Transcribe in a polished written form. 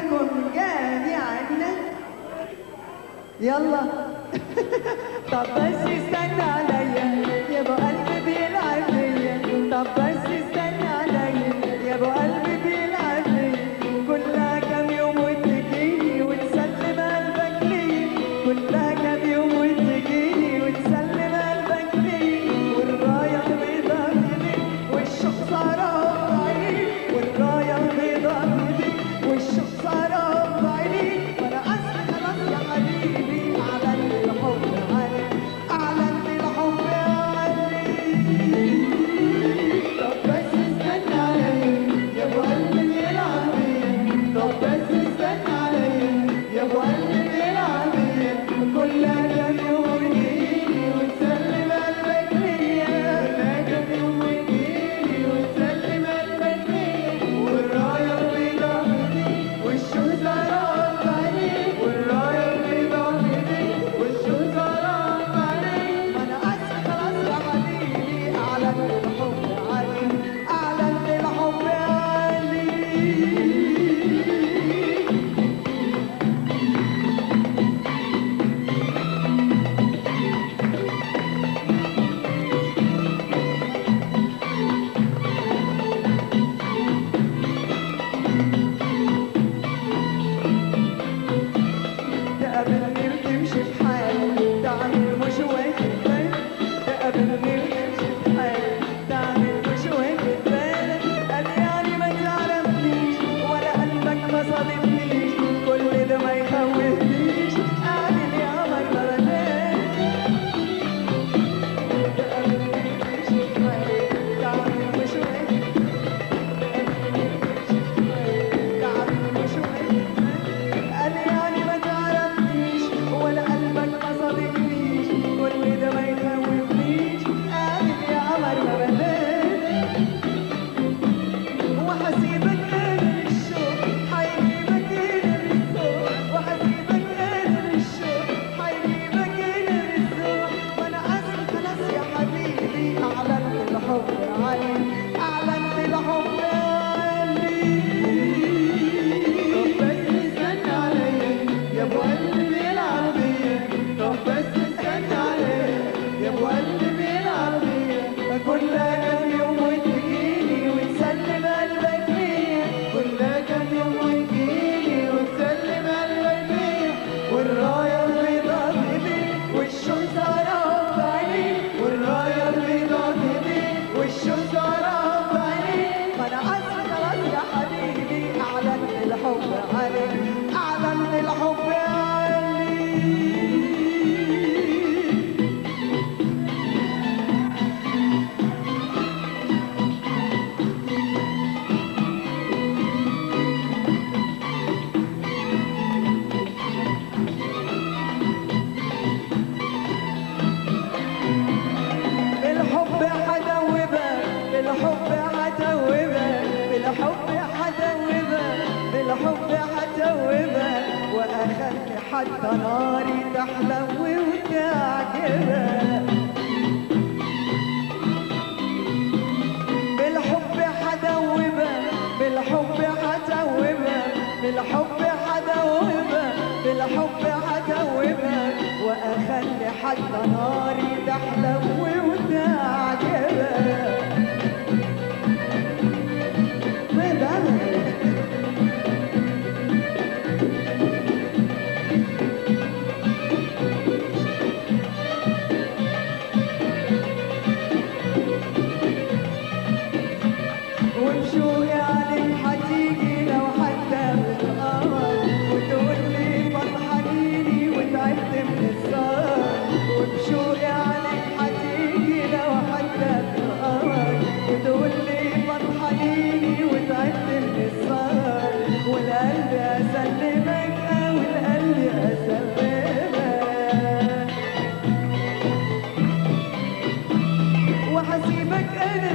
عليكم جميعا. يلا طب بس استنى عليا يا ابو قلبي بيلعب بيا، طب بس استنى عليا يا ابو قلبي بيلعب بيا، كلها كام يوم وتجيني وتسلم قلبك ليا، كلها كام يوم وتجيني وتسلم قلبك ليا، والرايه البيضا بايديك والشوق سهران بعينيك، والرايه البيضا بايديك والشوق سهران بعينيك، وانا اصلا خلاص يا حبيبي اعلنت الحب عليك، اعلنت الحب عليك. طب بس استنى عليا يا ابو قلبي بيلعب بيا، طب بس استنى عليا يا ابو قلبي بيلعب بيا، كلها كام يوم وتجيني وتسلم قلبك ليا، كلها كام يوم وتجيني وتسلم قلبك ليا، والرايه البيضا بايديك والشوق سهران بعينيك، والرايه البيضا بايديك والشوق سهران بعينيك، ما انا اسف خلاص يا حبيبي اعلنت الحب عليك، اعلنت الحب عليك. تقابلني وتمشي في حالي تعمل مش واخد بالك، تقابلني وتمشي في حالي تعمل مش واخد بالك، قال يعني ما تعرفنيش ولا قلبك ما صادفنيش، كل ده ما يخوفنيش اعمل يا قمر ما بلاش. تقابلني وتمشي في حالي تعمل مش واخد قال يعني ما تعرفنيش ولا قلبك ما صادفنيش، كل ده ما يخوفنيش قابل يا قمر ما بلاش، وهسيبك انا للشوق هيجيبك هنا بالذوق، وهسيبك انا للشوق هيجيبك هنا بالذوق، وانا اصلا خلاص يا حبيبي اعلنت الحب عليك، اعلنت الحب عليك. طب بس استنى عليا يا ابو قلبي بيلعب بيا، طب بس استنى عليا يا ابو قلبي بيلعب بيا، كلها كام يوم وتجيني وتسلم قلبك ليا، كلها كام يوم وتجيني وتسلم قلبك ليا، والرايه البيضا بايديك والشوق سهران بعينيك، والرايه البيضا بايديك والشوق سهران بعينيك، ما انا اصلا خلاص يا حبيبي اعلنت الحب عليك، اعلنت الحب عليك. بالحب حدوبك، بالحب حدوبك، بالحب حدوبك، بالحب حدوبك، واخلي حتى ناري تحلو وتعجبك. بالحب حدوبك، بالحب حدوبك، بالحب حدوبك، بالحب حدوبك، واخلي حتى ناري تحلو وتعجبك. ما بالك وبشوقي عليك حتيجي لو حتى بالقمر، وتقول لي فرحانيني وتعبت من السهر، وبشوقي عليك حتيجي لو حتى بالقمر، وتقول لي فرحانيني وتعبت من السهر، والقلب اسلمك والقلب اسلمك، وهسيبك انا